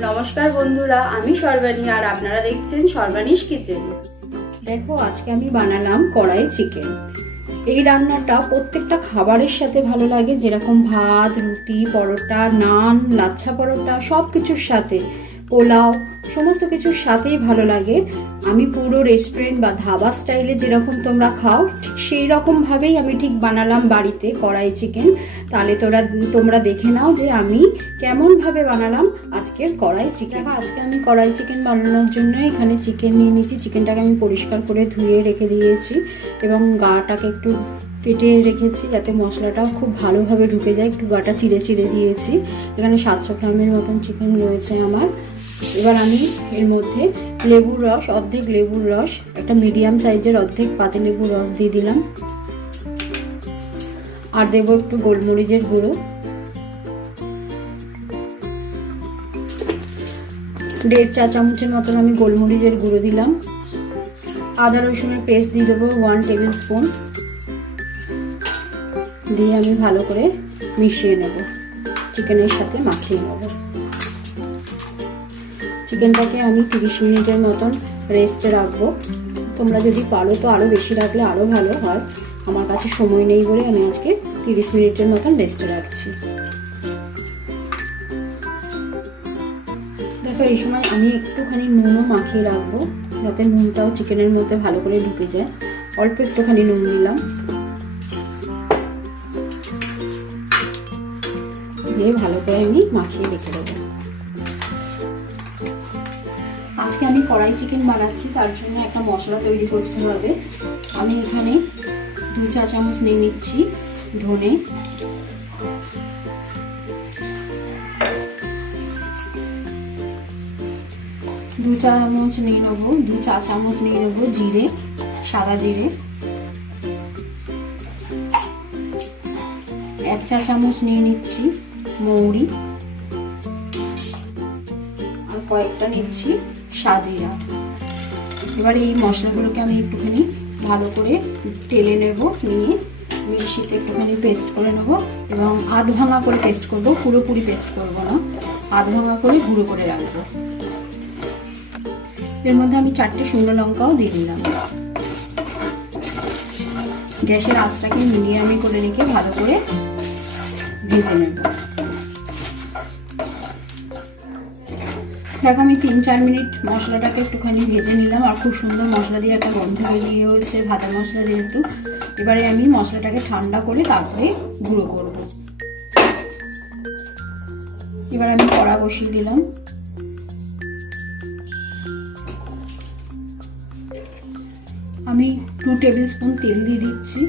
নমস্কার বন্ধুরা, আমি সর্বাণী আর আপনারা দেখছেন সর্বাণীস কিচেন। দেখো, আজকে আমি বানালাম কড়াই চিকেন। এই রান্নাটা প্রত্যেকটা খাবারের সাথে ভালো লাগে, যেরকম ভাত, রুটি, পরোটা, নান, লাচ্ছা পরোটা সব কিছুর সাথে। পোলাও, সমস্ত কিছুর সাথেই ভালো লাগে। আমি পুরো রেস্টুরেন্ট বা ধাবা স্টাইলে যেরকম তোমরা খাও, ঠিক সেই রকমভাবেই আমি ঠিক বানালাম বাড়িতে কড়াই চিকেন তাহলে তোরা, তোমরা দেখে নাও যে আমি কেমনভাবে বানালাম আজকের কড়াই চিকেন আজকে আমি কড়াই চিকেন বানানোর জন্য এখানে চিকেন নিয়ে নিয়েছি। চিকেনটাকে আমি পরিষ্কার করে ধুয়ে রেখে দিয়েছি এবং গাটাকে একটু কেটে রেখেছি যাতে মশলাটাও খুব ভালোভাবে ঢুকে যায়। একটু গাটা চিড়ে চিড়ে দিয়েছি। এখানে সাতশো গ্রামের মতন চিকেন রয়েছে আমার। এবার আমি এর মধ্যে লেবুর রস, অর্ধেক লেবুর রস, একটা মিডিয়াম সাইজের অর্ধেক পাতি লেবুর রস দিয়ে দিলাম। আর দেবো একটু গোলমরিচের গুঁড়ো। দেড় চা চামচের মতন আমি গোলমরিচের গুঁড়ো দিলাম। আদা রসুনের পেস্ট দিয়ে দেবো ওয়ান টেবিল স্পুন দিয়ে আমি ভালো করে মিশিয়ে নেব। চিকেনের সাথে মাখিয়ে নেব। চিকেনটাকে আমি তিরিশ মিনিটের মতন রেস্টে রাখব। তোমরা যদি পারো তো আরও বেশি রাখলে আরও ভালো হয়। আমার কাছে সময় নেই বলে আমি আজকে তিরিশ মিনিটের মতন রেস্টে রাখছি। দেখো, এই সময় আমি একটুখানি নুনও মাখিয়ে রাখব যাতে নুনটাও চিকেনের মধ্যে ভালো করে ঢুকে যায়। অল্প একটুখানি নুন দিলাম দিয়ে ভালো করে আমি মাখিয়ে রেখে দেবো। আজকে আমি কড়াই চিকেন বানাচ্ছি, তার জন্য একটা মশলা তৈরি করতে হবে। আমি এখানে দু চা চামচ নিয়ে নিচ্ছি ধনে। দু চামচ নিয়ে নেব, দু চা চামচ নিয়ে নেব জিরে, সাদা জিরে। এক চা চামচ নিয়ে নিচ্ছি। মৌরি। আর কয়েকটা নিচ্ছি সাজিরা এবার এই মশলাগুলোকে আমি একটুখানি ভালো করে টেলে নেব, নিয়ে মিক্সিতে একটুখানি পেস্ট করে নেব এবং আধ ভাঙা করে পেস্ট করব, পুরোপুরি পেস্ট করব না। আধ ভাঙা করে গুঁড়ো করে রাখব। এর মধ্যে আমি চারটে শুকনো লঙ্কাও দিয়ে দিলাম। গ্যাসের আঁচটাকে মিডিয়ামে করে রেখে ভালো করে ভেজে নেব। দেখো, আমি তিন, চার মিনিট মশলাটাকে একটুখানি ভেজে নিলাম আর খুব সুন্দর মশলা দিয়ে একটা গন্ধ বেরিয়ে হয়েছে ভাজা মশলা যেহেতু। এবারে আমি মশলাটাকে ঠান্ডা করে তারপরে গুঁড়ো করব। এবার আমি কড়া বসিয়ে দিলাম। আমি টু টেবিল স্পুন তেল দিয়ে দিচ্ছি,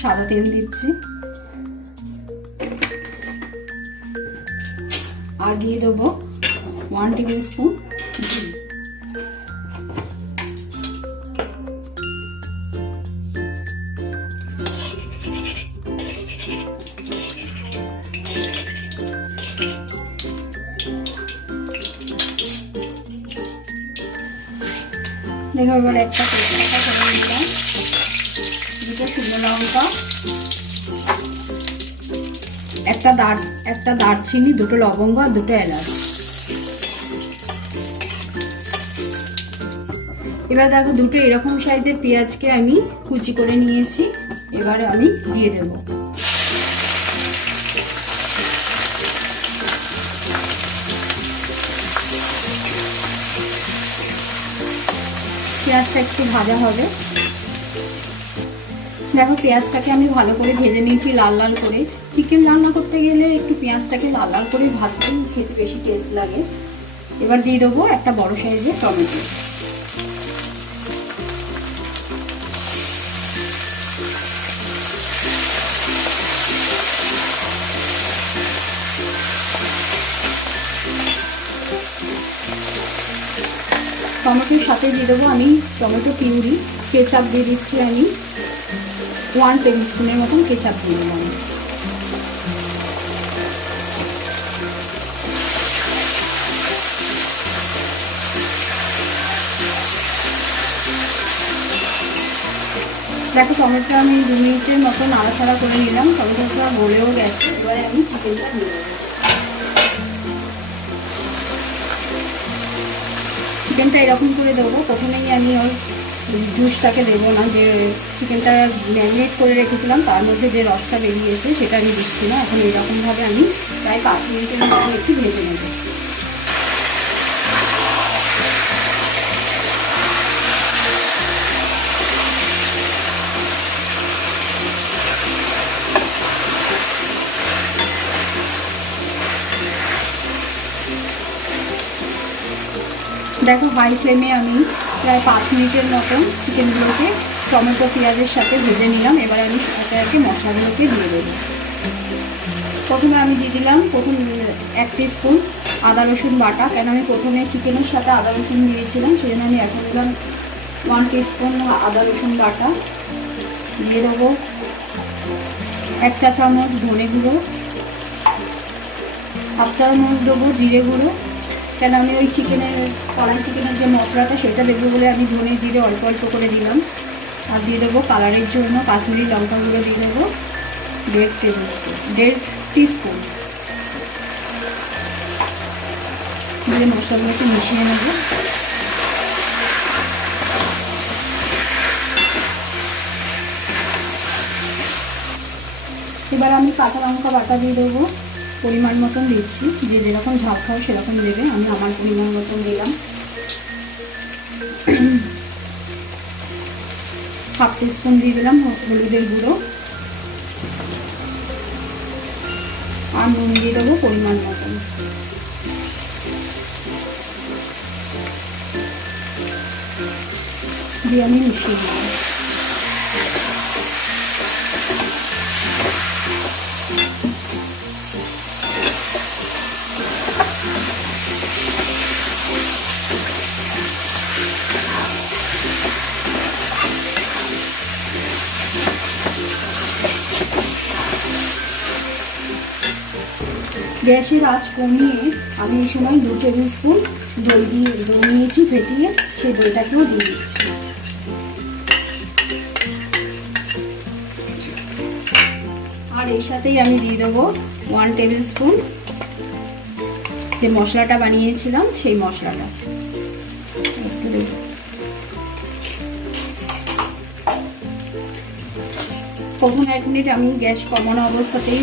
সাদা তেল দিচ্ছি। আর দিয়ে দেবো ওয়ান টেবিল স্পুন ঘি দেখো এবার একটা তেজপাতা করে নিলাম দুটো শুকনো লঙ্কা। একটা দার একটা দারচিনি, দুটো লবঙ্গ আর দুটো এলাচ। এবার দেখো দুটো এরকম সাইজের পেঁয়াজকে আমি কুচি করে নিয়েছি। এবারে আমি দিয়ে দেব। পেঁয়াজটা একটু ভাজা হবে। দেখো পেঁয়াজটাকে আমি ভালো করে ভেজে নিয়েছি লাল লাল করে। চিকেন রান্না করতে গেলে একটু পেঁয়াজটাকে লাল লাল করে ভাজলেই খেতে বেশি টেস্ট লাগে। এবার দিয়ে দেবো একটা বড় সাইজের টমেটো। টমেটোর সাথে দিয়ে দেবো আমি টমেটো পিউরি, কেচাপ দিয়ে দিচ্ছি আমি। ওয়ান টেবিল স্পুনের মতন কেচাপ দিয়ে দিলাম দেখো, টমেটোটা আমি দু মিনিটের মতো নাড়াচাড়া করে নিলাম। টমেটোটা গলেও গেছে। এবারে আমি চিকেনটা দেবো। চিকেনটা এরকম করে দেবো। প্রথমেই আমি ওই জুসটাকে দেবো না, যে চিকেনটা ম্যারিনেট করে রেখেছিলাম, তার মধ্যে যে রসটা বেরিয়েছে সেটা আমি দিচ্ছি না। এখন এরকমভাবে আমি প্রায় পাঁচ মিনিটের মধ্যে একটু ভেজে নেব। দেখো হাই ফ্লেমে আমি প্রায় পাঁচ মিনিটের মতন চিকেনগুলোকে টমেটো, পেঁয়াজের সাথে ভেজে নিলাম। এবার আমি একে একে মশলাগুলোকে দিয়ে দেবো। প্রথমে আমি দিয়ে দিলাম প্রথম এক স্পুন আদা রসুন বাটা। কেন আমি প্রথমে চিকেনের সাথে আদা রসুন দিয়েছিলাম সেই আমি এখন দিলাম ওয়ান স্পুন আদা রসুন বাটা। দিয়ে দেবো এক চা চামচ ধনে গুঁড়ো, হাফ চামচ দেবো জিরে গুঁড়ো। কেন আমি ওই চিকেনের কড়াই চিকেনের যে মশলাটা সেটা দেবো বলে আমি ধনে জিরে অল্প অল্প করে দিলাম। আর দিয়ে দেবো কালারের জন্য কাশ্মীরি লঙ্কা গুঁড়ো দিয়ে দেবো দেড় টেবিল স্পুন দেড় টিস্পুন দিয়ে মশলাগুলোকে মিশিয়ে নেব। এবার আমি কাঁচা লঙ্কা বাটা দিয়ে দেবো। পরিমাণ মতন দিচ্ছি। যে যেরকম ঝাল খাও সেরকম দেবে, আমি আমার পরিমাণ মতন দিলাম। হাফ টিস্পুন দিয়ে দিলাম হলুদের গুঁড়ো। আর নুন দিয়ে দেবো পরিমাণ মতন। দিয়ে আমি মিশিয়ে দেবো গ্যাসের আঁচ কমিয়ে আমি এই সময় দু টেবিল স্পুন দই দিয়ে, দই নিয়েছি ফেটিয়ে, সেই দইটাকেও দিয়ে দিচ্ছি। আর এর সাথেই আমি দিয়ে দেবো ওয়ান টেবিল স্পুন যে মশলাটা বানিয়েছিলাম, সেই মশলাটা। প্রথম এক মিনিট আমি গ্যাস কমানো অবস্থাতেই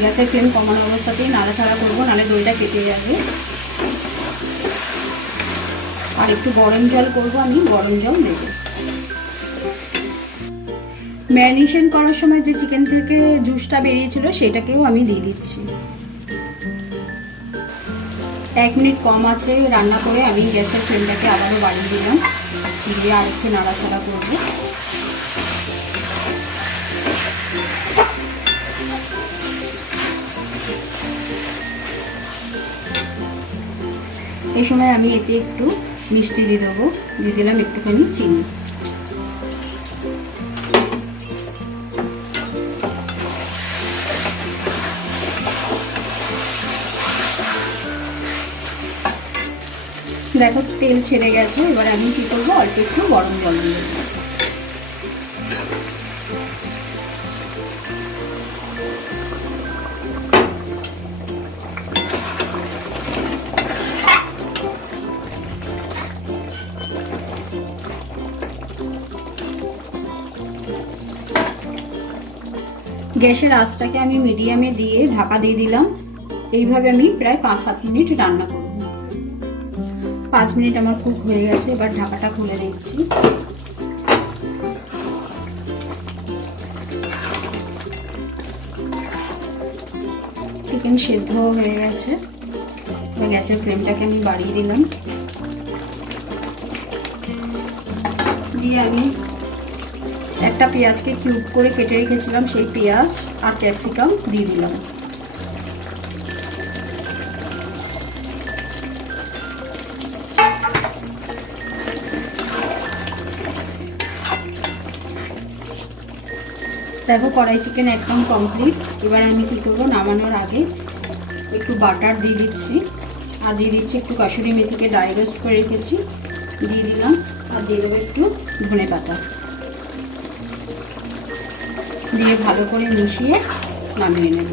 গ্যাসের ফ্লেম কমানো অবস্থাতেই নাড়াচাড়া করব, নাহলে দইটা কেটে যাবে। আর একটু গরম জল করব আমি, গরম জল দেবো ম্যারিনেশন করার সময় যে চিকেন থেকে জুসটা বেরিয়েছিল, সেটাকেও আমি দিয়ে দিচ্ছি। এক মিনিট কম আছে রান্না করে, আমি গ্যাসের ফ্লেমটাকে আবারও বাড়িয়ে দিলাম। দিয়ে আর একটু নাড়াচাড়া করব। এই সময় আমি এতে একটু মিষ্টি দিয়ে দেবো। দিয়ে দিলাম একটুখানি চিনি। দেখো তেল ছেড়ে গেছে, এবার আমি কি করব? অল্প একটু গরম গরম দেবো। গ্যাসের আঁচটাকে আমি মিডিয়ামে দিয়ে ঢাকা দিয়ে দিলাম। এইভাবে আমি প্রায় পাঁচ, সাত মিনিট রান্না করব। পাঁচ মিনিট আমার কুক হয়ে গেছে, এবার ঢাকাটা খুলে দিচ্ছি চিকেন সেদ্ধ হয়ে গেছে। গ্যাসের ফ্লেমটাকে আমি বাড়িয়ে দিলাম। দিয়ে আমি একটা পেঁয়াজকে কিউব করে কেটে রেখেছিলাম, সেই পেঁয়াজ আর ক্যাপসিকাম দিয়ে দিলাম। দেখো, কড়াই চিকেন একদম কমপ্লিট এবার আমি কী করব, নামানোর আগে একটু বাটার দিয়ে দিচ্ছি। আর দিয়ে দিচ্ছি একটু কাসুরি মেথিকে ড্রাই করে রেখেছি। দিয়ে দিলাম, আর দিয়ে দেবো একটু ধনে পাতা দিয়ে ভালো করে মিশিয়ে নামিয়ে নেব।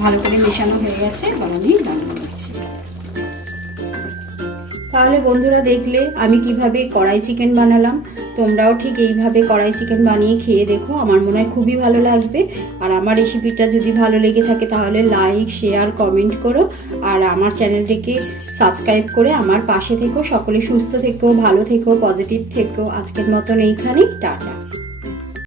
ভালো করে মেশানো হয়ে গেছে বলা নিয়ে নামিয়ে তাহলে বন্ধুরা দেখলে আমি কীভাবে কড়াই চিকেন বানালাম। তোমরাও ঠিক এইভাবে কড়াই চিকেন বানিয়ে খেয়ে দেখো, আমার মনে হয় খুবই ভালো লাগবে। আর আমার রেসিপিটা যদি ভালো লেগে থাকে তাহলে লাইক, শেয়ার, কমেন্ট করো। আর আমার চ্যানেলটিকে সাবস্ক্রাইব করে আমার পাশে থেকো। সকলে সুস্থ থেকো, ভালো থেকো, পজিটিভ থেকো। আজকের মতন এইখানেই, টাটা।